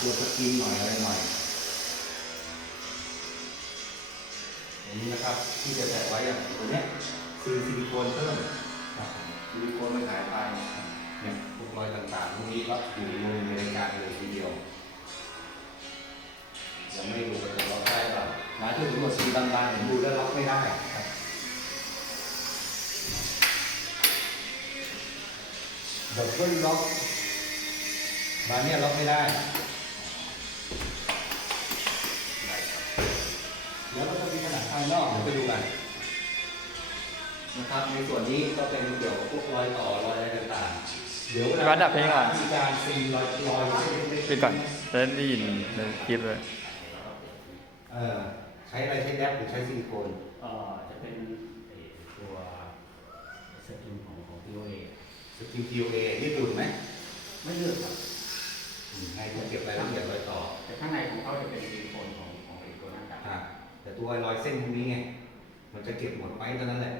ตัวสกินหน่อยอะไรหน่อยอย่างนี้นะครับ ที่จะแตะไว้อย่างตัวเนี้ยซีซิลิโคนเพิ่มซิลิโคนไม่หายไปเนี่ยพวกรอยต่างๆพวกนี้ก็อยู่ในมือในรายการเลยทีเดียวยังไม่ดูว่าจะล็อกได้หรือเปล่านะที่ผมบอกซีบางๆผมดูแล้วล็อกไม่ได้ดับเบิลล็อกบานเนี้ยล็อกไม่ได้ เดี๋ยวเราจะมีขนาดภายนอกเดี๋ยวไปดูกันนะครับในส่วนนี้ก็เป็นเกี่ยวกับพวกรอยต่อรอยอะไรต่างๆ เดี๋ยวเวลาวัดดับเพลงก่อน มีการซีนรอยรอยเล็กๆปิดก่อนจะได้ยินในคลิปเลยเออใช้อะไรใช้แรปหรือใช้ซิลิโคนเอ่อจะเป็นไอ้ตัวสกินของของ POA สกิล POA ยืดหยุ่นไหมไม่เลือกครับอืมให้ผมเก็บรายละเอียดรอยต่อ แต่ตัวรอยเส้นพวกนี้ไง มันจะเก็บหมดไหมเท่านั้นแหละ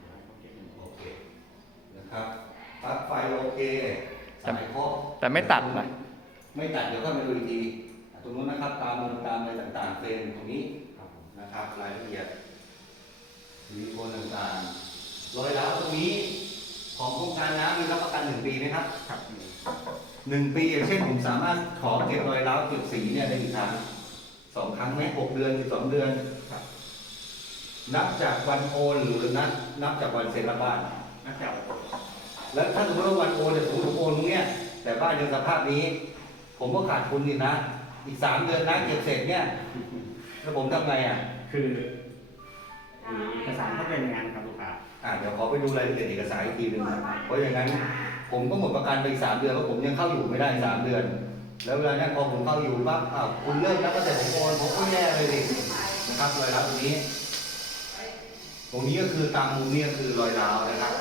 เดี๋ยวให้ผมเก็บให้หมโอดเคนะครับปลั๊กไฟโอเคสายเคาะแต่ไม่ตัดนะไม่ตัดเดี๋ยวก็มาดูอีกทีตรงนู้นนะครับตามมือตามอะไรต่างๆเฟรมตรงนี้ครับผมนะครับรายละเอียดซิลิโคนต่างๆรอยร้าวตรงนี้ของโครงการน้ำมีรับประกันหนึ่งปีไหมครับครับมีหนึ่งปีอย่างเช่นผมสามารถขอเก็บรอยร้าวเก็บสีเนี่ยได้อีกครั้ง สองครั้งไหมหกเดือนสิบสองเดือนครับนับจากวันโอนหรือนับนับจากวันเซ็นรับบ้าน นักจับแล้วถ้าสมมติว่าวันโอนเนี่ยสมมติผมโอนตรงเนี้ยแต่บ้านยังสภาพนี้ ผมก็ขาดทุนนี่นะ อีกสามเดือนนะเก็บเสร็จเนี่ยแล้วผมทำไงอะ คือไอ้เอกสารเขาเป็นงานครับลูกค้าอ่าเดี๋ยวขอไปดูรายละเอียดเอกสารอีกทีหนึ่งนะเพราะอย่างนั้น ผมก็หมดประกันไปอีกสามเดือนเพราะผมยังเข้าอยู่ไม่ได้สามเดือน แล้วเวลานั้นพอผมเข้าอยู่ปั๊บอ้าวคุณเลิกแล้วก็แต่ผมโอนผมก็แย่เลยดินะครับรอยร้าวตรงนี้ ตรงนี้ก็คือตามมุมนี่ก็คือรอยร้าวนะครับ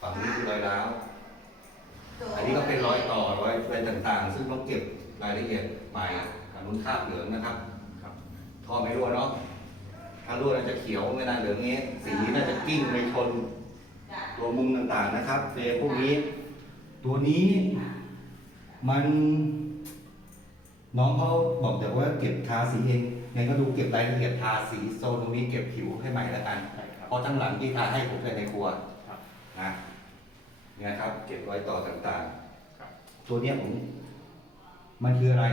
ฝั่งนี้คือรอยร้าว อันนี้ก็เป็นรอยต่อรอยอะไรต่างๆ ซึ่งต้องเก็บรายละเอียดใหม่อนนู้นคาบเหลืองนะครับครับท่อไม่รั่วเนาะถ้ารั่วน่าจะเขียวไม่น่าเหลืองงี้ สีน่าจะกิ้งไปชนตัวมุมต่างๆนะครับเฟรมพวกนี้ ตัวนี้ มันน้องเขาบอกแต่ว่าเก็บทาสีเองงั้นก็ดูเก็บรายละเอียดทาสีโซนตรงนี้เก็บผิวให้ใหม่แล้วกันใช่ครับเพราะทั้งหลังที่ทาให้ผมเป็นในครัวครับนะเนี่ยครับ เก็บรอยต่อต่างครับๆตัวเนี้ยผม มันคืออะไร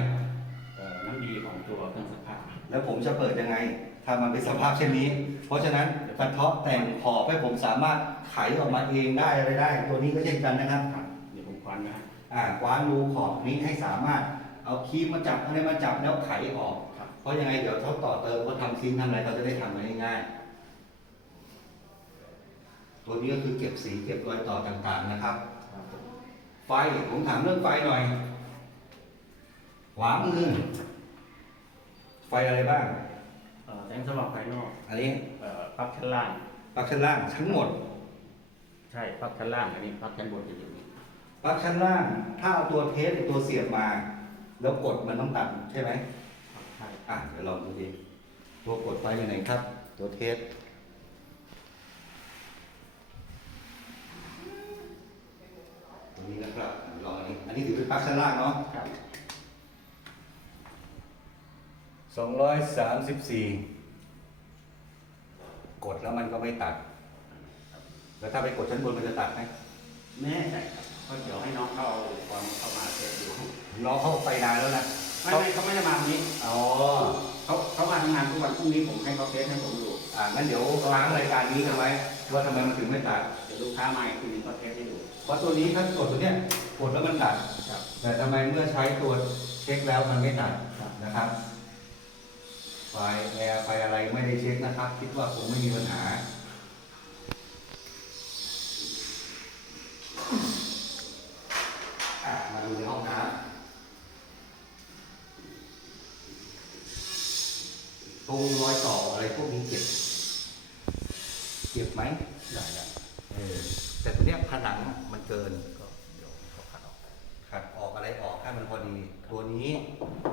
เอ่อน้ำดีของตัวเครื่องซักผ้าแล้วผมจะเปิดยังไง ถ้ามันเป็นสภาพเช่นนี้ เพราะฉะนั้นกระเทาะแต่งขอบให้ผมสามารถไขออกมาเองได้อะไรได้ ตัวนี้ก็เช่นกันนะครับครับเดี๋ยวผมควันนะอ่า กว้านรูขอบนี้ให้สามารถเอาครีมมาจับอะไรมาจับแล้วไขออกครับเพราะยังไงเดี๋ยวเขาต่อเติมเขาทำซิงค์ทำอะไรเขาจะได้ทำง่ายๆ ตัวนี้ก็คือเก็บสีเก็บรอยต่อต่างๆนะครับครับผมไฟผมถามเรื่องไฟหน่อยขวามือไฟอะไรบ้างเอ่อแสงสว่างภายนอก อันนี้เอ่อปลั๊กชั้นล่างปลั๊กชั้นล่างทั้งหมด ใช่ปลั๊กชั้นล่างอันนี้ปลั๊กชั้นบนจะอยู่นี่ ปลั๊กชั้นล่าง ถ้าเอาตัวเทสหรือตัวเสียบมา แล้วกดมันต้องตัดใช่ไหมครับใช่อะเดี๋ยวลองดูดิตัวกดไฟอยู่ไหนครับ ตัวเทสตัวนี้นะครับลองอันนี้อันนี้ถือเป็นปลั๊กชั้นล่างเนาะครับสองร้อยสามสิบสี่กดแล้วมันก็ไม่ตัด แล้วถ้าไปกดชั้นบนมันจะตัดไหมแน่ใจครับ ก็เดี๋ยวให้น้องเขาเอาอุปกรณ์เข้ามาเทสดูน้องเขาไปนานแล้วนะไม่ไม่เขาไม่ได้มาวันนี้อ๋อเขาเขามาทำงานทุกวันพรุ่งนี้ผมให้เขาเทสให้ผมดูอ่างั้นเดี๋ยวค้างรายการนี้กันไว้ว่าทำไมมันถึงไม่ตัดเดี๋ยวลูกค้ามาอีกทีนี้ก็เทสให้ดูเพราะตัวนี้ถ้ากดตัวเนี้ยกดแล้วมันตัดครับแต่ทำไมเมื่อใช้ตัวเช็คแล้วมันไม่ตัดครับนะครับไฟแอร์ไฟอะไรไม่ได้เช็คนะครับ คิดว่าคงไม่มีปัญหา อะมาดูในห้องน้ำตรงรอยต่ออะไรพวกนี้เก็บเก็บไหมได้ได้เออแต่ตัวเนี้ยผนังมันเกินก็เดี๋ยวเขาขัดออกขัดออกอะไรออกให้มันพอดี ตัวนี้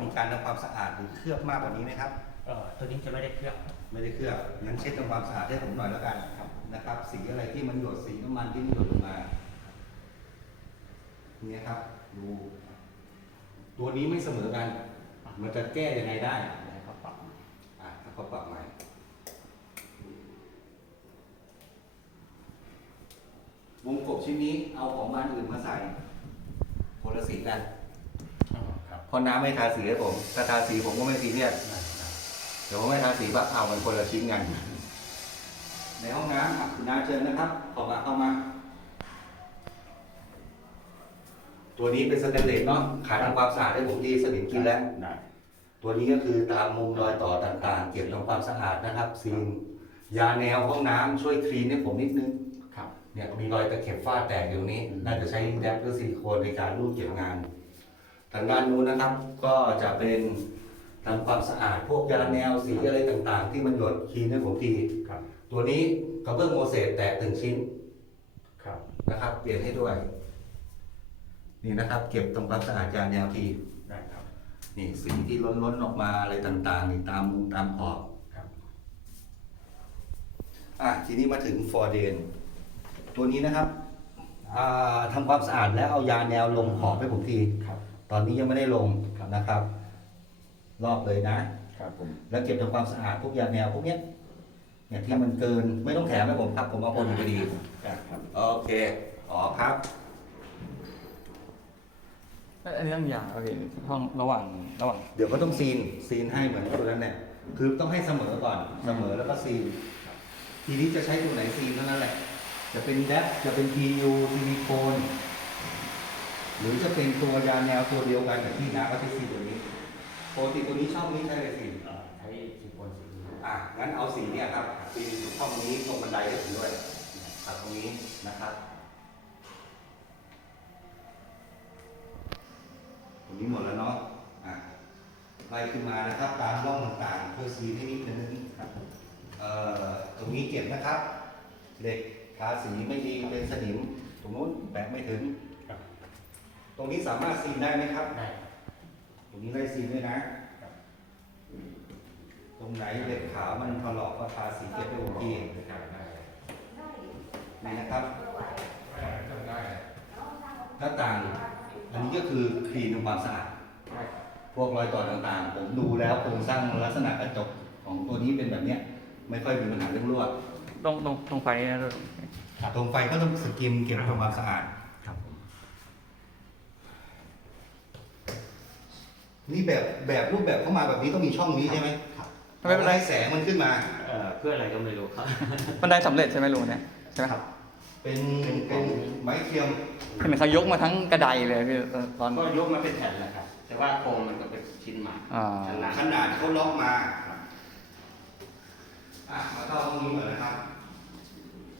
มีการทำความสะอาดหรือเคลือบมากกว่านี้ไหมครับ เอ่อตัวนี้จะไม่ได้เคลือบไม่ได้เคลือบงั้นเช็ดทำความสะอาดให้ผมหน่อยแล้วกันครับนะครับ สีอะไรที่มันหยดสีน้ำมันที่มันหยดลงมา เนี่ยครับ ดูตัวนี้ไม่เสมอกัน มันจะแก้ยังไงได้แล้วก็ปรับอะถ้าเขาปรับใหม่วงกบชิ้นนี้เอาของบ้านอื่นมาใส่คนละสีกันอ๋อครับเพราะน้ำไม่ทาสีให้ผมถ้าทาสีผมก็ไม่ซีเรียสได้ครับเดี๋ยวผมไม่ทาสีแบบเอามันคนละชิ้นกันในห้องน้ำอะคุณน้าเชิญนะครับเข้ามาเข้ามา ตัวนี้เป็นสแตนเลสเนาะขาทำความสะอาดให้ผมดีสนิมกินแล้ว ได้ตัวนี้ก็คือตามมุมรอยต่อต่างๆ เก็บทำความสะอาดนะครับซีนยาแนวห้องน้ำช่วยคลีนให้ผมนิดนึง ครับ เนี่ยมีรอยตะเข็บฝ้าแตกอยู่ตรงนี้ น่าจะใช้แดปหรือซิลิโคนในการรูดเก็บงาน ทางด้านนู้นนะครับ ก็จะเป็นทำความสะอาดพวกยาแนวสีอะไรต่างๆ ที่มันหยดคลีนให้ผมทีครับ ตัวนี้กระเบื้องโมเสสแตกถึงชิ้นครับนะครับ เปลี่ยนให้ด้วย นี่นะครับ เก็บทำความสะอาดยาแนวทีได้ครับนี่สีที่ล้นๆออกมาอะไรต่างๆนี่ตามมุมตามขอบครับอะทีนี้มาถึงฟอร์เดนตัวนี้นะครับอ่าทำความสะอาดแล้วเอายาแนวลงขอบให้ผมทีครับ ตอนนี้ยังไม่ได้ลงนะครับ รอบเลยนะครับผมแล้วเก็บทำความสะอาดพวกยาแนวพวกเนี้ยเนี่ยที่มันเกินไม่ต้องแถมให้ผมครับ ผมเอาคนอยู่พอดีได้ครับโอเคอ๋อครับ อันนี้ต้องยาวครับพี่ห้องระหว่างระหว่าง เดี๋ยวก็ต้องซีนซีนให้เหมือนตัวนั้นเนี่ยคือต้องให้เสมอก่อนเสมอแล้วก็ซีน ทีนี้จะใช้ตัวไหนซีนเท่านั้นแหละ จะเป็นแดปจะเป็น PU ซิลิโคนหรือจะเป็นตัวยาแนวตัวเดียวกันกับที่น้าก็ใช้ซีนตัวนี้ปกติตัวนี้ช่องนี้ใช้อะไรซีนเอ่อใช้สีโคนสีนี้อะงั้นเอาสีเนี่ยครับซีนช่องนี้ตรงบันไดให้ผมด้วยตัดตรงนี้นะครับ ตรง นี้หมดแล้วเนาะอะไล่ขึ้นมานะครับตามร่องต่างๆเพื่อซีนให้นิดนึงครับเอ่อตรงนี้เก็บนะครับ เหล็กทาสีไม่ดีเป็นสนิมตรงนู้นแบกไม่ถึงครับตรงนี้สามารถซีนได้ไหมครับได้ตรงนี้ไล่ซีนด้วยนะ ตรงไหนเหล็กขาวมันถลอกก็ทาสีเก็บไปโอเคได้ได้นี่นะครับหน้าต่าง อันนี้ก็คือคลีนทำความสะอาดได้ครับพวกรอยต่อต่างๆ ผมดูแล้วโครงสร้างลักษณะกระจกของตัวนี้เป็นแบบเนี้ยไม่ค่อยมีปัญหาเรื่องรั่วตรงตรงตรงไฟเนี่ยด้วยตรงไฟก็ต้องสกิมเก็บทำความสะอาดครับผมนี่แบบแบบรูปแบบเข้ามาแบบนี้ต้องมีช่องนี้ใช่ไหมครับไม่เป็นไรให้แสงมันขึ้นมาเอ่อเพื่ออะไรก็ไม่รู้ครับบันไดสำเร็จใช่ไหมลุงเนี่ยใช่ไหมครับ เป็นเป็นไม้เทียมเห็นเขายกมาทั้งกระไดเลยพี่ตอนก็ยกมาเป็นแผ่นแหละครับ แต่ว่าโครงมันก็เป็นชิ้นใหม่อ่าชั้นล่างขนาดเขาล็อกมาอะมาเข้าห้องนี้ก่อนนะครับ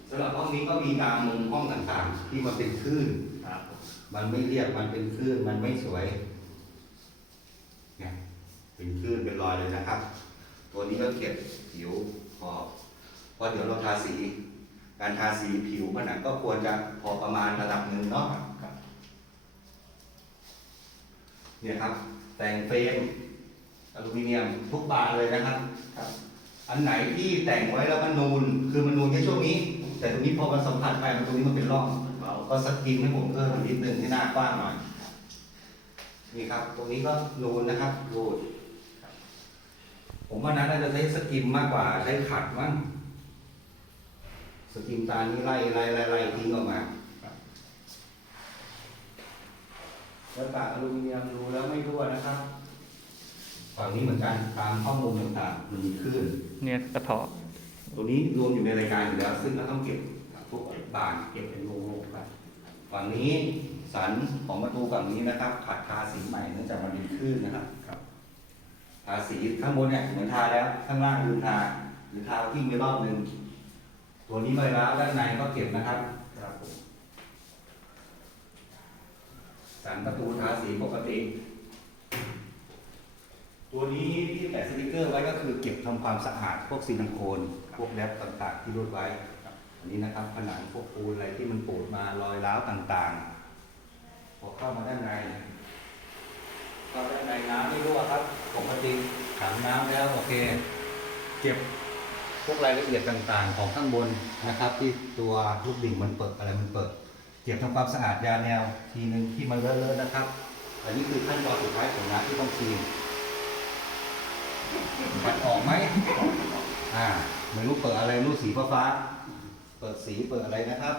สำหรับห้องนี้ก็มีตามมุมห้องต่างๆ ที่มันเป็นคลื่นครับผมมันไม่เรียบมันเป็นคลื่นมันไม่สวยเนี่ยเป็นคลื่นเป็นรอยเลยนะครับ ตัวนี้ก็เก็บผิวขอบเพราะเดี๋ยวเราทาสี การทาสีผิวผนังก็ควรจะพอประมาณระดับหนึ่งเนาะครับเนี่ยครับ แต่งเฟรมอลูมิเนียมทุกบานเลยนะครับครับ อันไหนที่แต่งไว้แล้วมันนูน คือมันนูนแค่ช่วงนี้ แต่ตรงนี้พอมันสัมผัสไปมันตรงนี้มันเป็นร่องเบาก็สกินให้ผมเพิ่มอีกนิดนึงให้หน้ากว้างหน่อยนี่ครับ ตรงนี้ก็นูนนะครับรูดผมว่านั้นน่าจะใช้สกิมมากกว่าใช้ขัดมั้ง สกิมตานี้ไล่ไล่ไล่ไล่ทิ้งออกมาแล้วปากอลูมิเนียมดูแล้วไม่รั่วนะครับ ฝั่งนี้เหมือนกันตามข้อมูลต่างๆมันมีคลื่นเนี่ยกระเทาะตัวนี้รวมอยู่ในรายการอยู่แล้ว ซึ่งก็ต้องเก็บทุกบานเก็บเป็นโง่ๆครับฝั่งนี้สันของประตูฝั่งนี้นะครับขัดทาสีใหม่เนื่องจากมันเป็นคลื่นนะครับครับทาสีข้างบนเนี่ยเหมือนทาแล้วข้างล่างลืมทา หรือทาทิ้งไปรอบหนึ่ง ตัวนี้ไม่ร้าวด้านในก็เก็บนะครับ สันประตูทาสีปกติ ตัวนี้ที่แปะสติกเกอร์ไว้ก็คือเก็บทำความสะอาดพวกซิลิโคน พวกแรปต่างๆ ที่รูดไว้ อันนี้นะครับผนังพวกปูนอะไรที่มันปูดมารอยร้าวต่างๆ พอเข้ามาด้านในเข้าด้านในน้ำไม่รั่วครับ ปกติถังน้ำแล้วโอเค เก็บ พวกรายละเอียดต่างๆ ของข้างบนนะครับ ที่ตัวลูกดิ่งมันเปิดอะไรมันเปิด เก็บทำความสะอาดยาแนวทีหนึ่งที่มันเลอะๆนะครับ อันนี้คือขั้นตอนสุดท้ายของน้ำที่ต้องคีนปัดออกไหมอ่าไม่รู้เปิดอะไรรู้สีฟ้าฟ้า เปิดสีเปิดอะไรนะครับ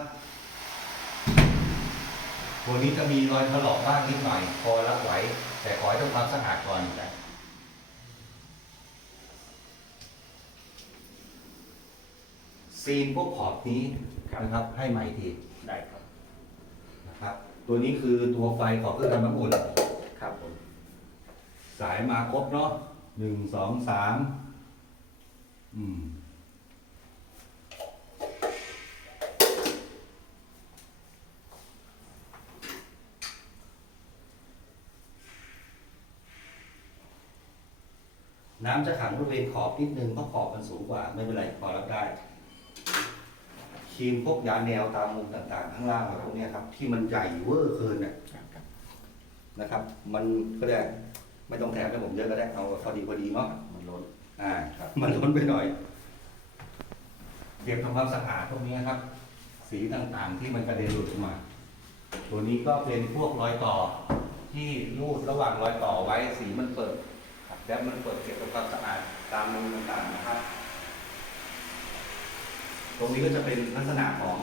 ตัวนี้จะมีรอยถลอกบ้างนิดหน่อยพอรับไหว แต่ขอให้ทำความสะอาดก่อนนะ ซีนพวกขอบนี้นะครับให้ใหม่ทีได้ครับนะครับ ตัวนี้คือตัวไฟขอบเครื่องทำน้ำอุ่นครับผมสายมาครบเนาะหนึ่งสองสามอืมน้ำจะขังบริเวณขอบนิดนึงเพราะขอบมันสูงกว่า ไม่เป็นไรพอรับได้ ครีมพวกยาแนวตามมุมต่างๆ ข้างล่างแบบพวกเนี้ยครับ ที่มันใหญ่เวอร์เกินน่ะครับนะครับ มันก็ได้ไม่ต้องแถมให้ผมเยอะก็ได้เอาพอดีพอดีเนาะมันล้นอ่าครับ มันล้นไปหน่อยเก็บทำความสะอาดพวกนี้ครับ สีต่างๆที่มันกระเด็นหลุดออกมา ตัวนี้ก็เป็นพวกรอยต่อที่รูดระหว่างรอยต่อไว้สีมันเปิดครับแล้วมันเปิดเก็บทำความสะอาดตามมุมต่างๆนะครับ ตรงนี้ก็จะเป็นลักษณะของ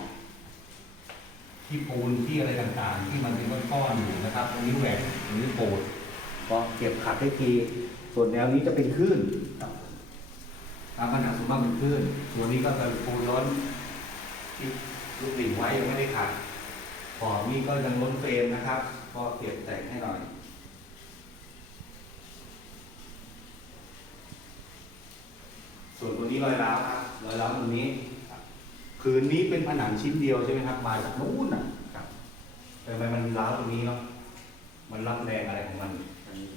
ที่ปูนที่อะไรต่างๆ ที่มันเป็นก้อนๆอยู่นะครับตรงนี้แหวนตรงนี้โปดก็เก็บขัดได้ทีส่วนแนวนี้จะเป็นคลื่นตามผนังส่วนมากเป็นคลื่นส่วนนี้ก็เป็นปูนล้นที่ลูกหลิงไว้ยังไม่ได้ขัดขอบนี้ก็ยังล้นเฟรมนะครับ ก็เก็บแต่งให้หน่อยส่วนตัวนี้รอยร้าวครับรอยร้าวตรงนี้ คืนนี้เป็นผนังชิ้นเดียวใช่ไหมครับมาจากนู้นน่ะครับแต่ทำไมมันร้าวตรงนี้เนาะมันรับแรงอะไรของมันอันนี้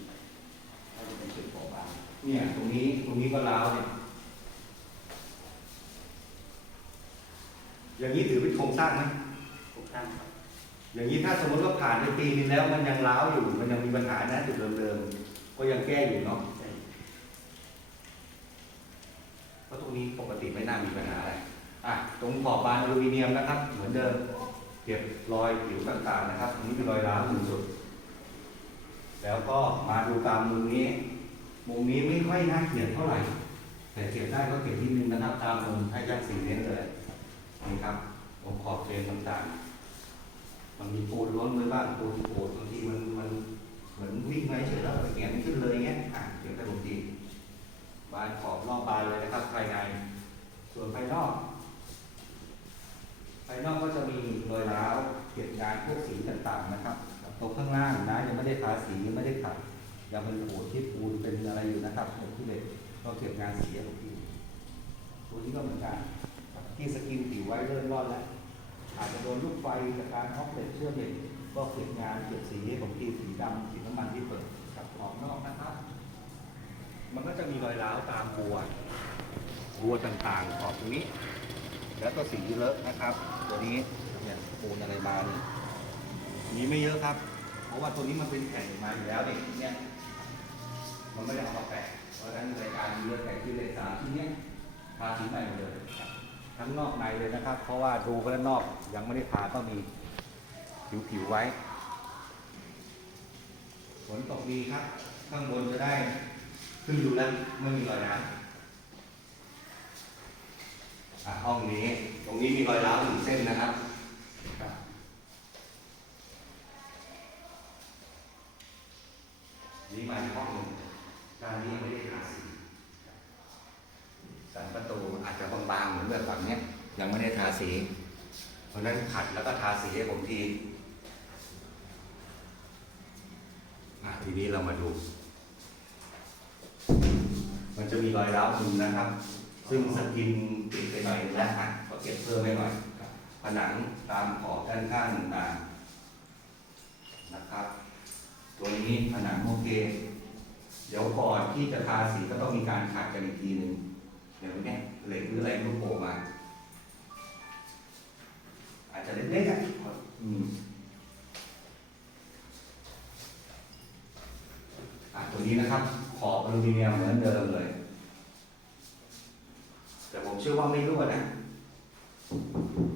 ถ้าจะเป็นจุดโปะบางเนี่ย ตรงนี้ตรงนี้ก็ร้าวเนี่ยอย่างนี้ถือเป็นโครงสร้างไหมทุกข้างครับอย่างนี้ถ้าสมมติว่าผ่านไปปีนึงแล้ว มันยังร้าวอยู่ มันยังมีปัญหานะจุดเดิมๆก็ยังแก้อยู่เนาะใช่เพราะตรงนี้ปกติไม่น่ามีปัญหาอะไร อะตรงขอบบานอลูมิเนียมนะครับ เหมือนเดิมเก็บรอยผิวต่างๆนะครับตรงนี้เป็นรอยร้าวสุดแล้วก็มาดูตามมุมนี้ มุมนี้ไม่ค่อยน่าเกลียดเท่าไหร่ แต่เก็บได้ก็เก็บนิดนึงนะครับตามมุมให้ยักษ์สีเน้นเลยนี่ครับตรงขอบเฟรมต่างๆ มันมีปูนล้วนไว้บ้างปูนโผล่บางทีมันมันเหมือนวิ่งไว้เฉยแล้วเงี้ยนขึ้นเลยเงี้ยอะเก็บได้ทุกทีบานขอบรอบบานเลยนะครับภายในส่วนภายนอก ภายนอกก็จะมีรอยร้าวเก็บงานพวกสีต่างๆนะครับตรงข้างล่างนะยังไม่ได้ทาสียังไม่ได้ขัดยังเป็นโผที่ปูนเป็นอะไรอยู่นะครับผมที่เหล็กก็เก็บงานสีให้ผมอยู่ตัวนี้ก็เหมือนกันที่สกินผิวไว้เริ่มรอดแล้วอาจจะโดนลูกไฟจากการฮอกเหล็กเชื่อมเหล็กก็เก็บงานเก็บสีให้ผมทีสีดำสีน้ำมันที่เปิดกับขอบนอกนะครับ มันก็จะมีรอยร้าวตามบัวบัวต่างๆขอบตรงนี้ แล้วก็สีเลอะนะครับ ตัวนี้เนี่ยปูนอะไรมานี่มีไม่เยอะครับ เพราะว่าตัวนี้มันเป็นแผ่นมาอยู่แล้วนี่เนี่ยมันไม่ได้เอามาแปะเพราะฉะนั้นรายการมีเยอะแต่ที่เลขสามที่เนี้ยทาสีใหม่หมดเลยทั้งนอกในเลยนะครับ เพราะว่าดูข้างนอกยังไม่ได้ทาก็มีผิวๆไว้ฝนตกดีครับ ข้างบนจะได้ขึ้นดูแล้วไม่มีรอยน้ำอะ ห้องนี้ ตรงนี้มีรอยร้าวหนึ่งเส้นนะครับนี่มาอีกห้องหนึ่งด้านนี้ไม่ได้ทาสีสันประตูอาจจะบางๆเหมือนแบบฝั่งนี้ยังไม่ได้ทาสี เพราะนั้นขัดแล้วก็ทาสีให้ผมทีทีนี้เรามาดู มันจะมีรอยร้าวมุมนะครับ ซึ่งสกินติดไปหน่อยแล้วอะก็เก็บเพิ่มไปหน่อยผนังตามขอบด้านข้างต่างๆนะครับ ตัวนี้ผนังโอเค เดี๋ยวก่อนที่จะทาสีก็ต้องมีการขัดกันอีกทีหนึ่งเดี๋ยวเนี้ยเหล็กหรืออะไรรูปโผล่มา อาจจะเล็กๆอะอืมอะตัวนี้นะครับ ขอบอลูมิเนียมเหมือนเดิมเลย เชื่อว่าไม่รั่วนะ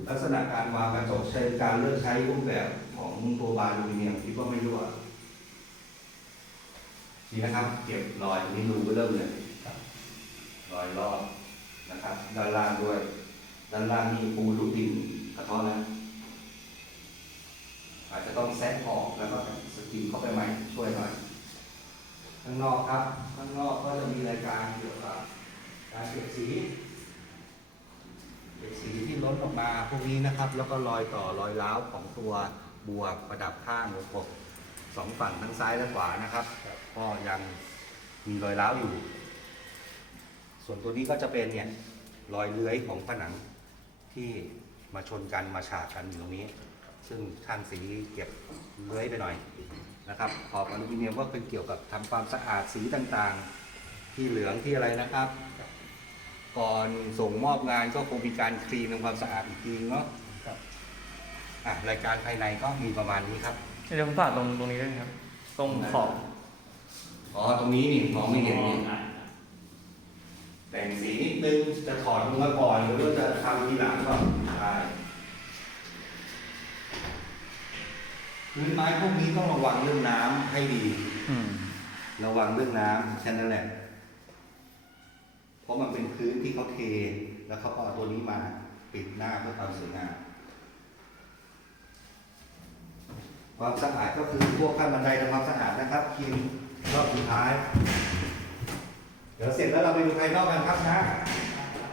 ลักษณะการวางกระจกใช้การเลือกใช้รูปแบบของตัวบานลูมิเนียมคิดว่าไม่รั่วนี่นะครับ เก็บรอยนี้รูก็เริ่มเลยรอยรอบนะครับ ด้านล่างด้วย ด้านล่างนี่ปูลูกดินกระท้อนะอาจจะต้องแซะออกแล้วก็สกรีนเข้าไปใหม่ช่วยหน่อยข้างนอกครับ ข้างนอกก็จะมีรายการเกี่ยวกับการเก็บสี สีที่ล้นออกมาพวกนี้นะครับ แล้วก็รอยต่อรอยร้าวของตัวบัวประดับข้างหัวกบสองฝั่งทั้งซ้ายและขวานะครับ ก็ยังมีรอยร้าวอยู่ ส่วนตัวนี้ก็จะเป็นเนี่ยรอยเลื้อยของผนังที่มาชนกันมาฉากกันอยู่ตรงนี้ ซึ่งช่างสีเก็บเลื้อยไปหน่อยนะครับ ขอบอลูมิเนียมก็เป็นเกี่ยวกับทำความสะอาดสีต่างๆ ที่เหลืองที่อะไรนะครับ ก่อนส่งมอบงานก็คงมีการคลีนทำความสะอาดอีกทีเนาะครับอะรายการภายในก็มีประมาณนี้ครับเดี๋ยวผมฝากตรงตรงนี้ด้วยนะครับ ตรงขอบอ๋อตรงนี้นี่มองไม่เห็นนี่อ่าแต่งสีนิดนึงจะถอดลงมาก่อนหรือว่าจะทำทีหลังก็ได้พื้นไม้พวกนี้ต้องระวังเรื่องน้ำให้ดีอืมระวังเรื่องน้ำแค่นั้นแหละ เพราะมันเป็นพื้นที่เขาเท แล้วเขาก็เอาตัวนี้มาปิดหน้าเพื่อความสวยงามความสะอาดก็คือพวกขั้นบันไดทำความสะอาดนะครับคิมรอบสุดท้าย เดี๋ยวเสร็จแล้วเราไปดูภายนอกกันครับนะ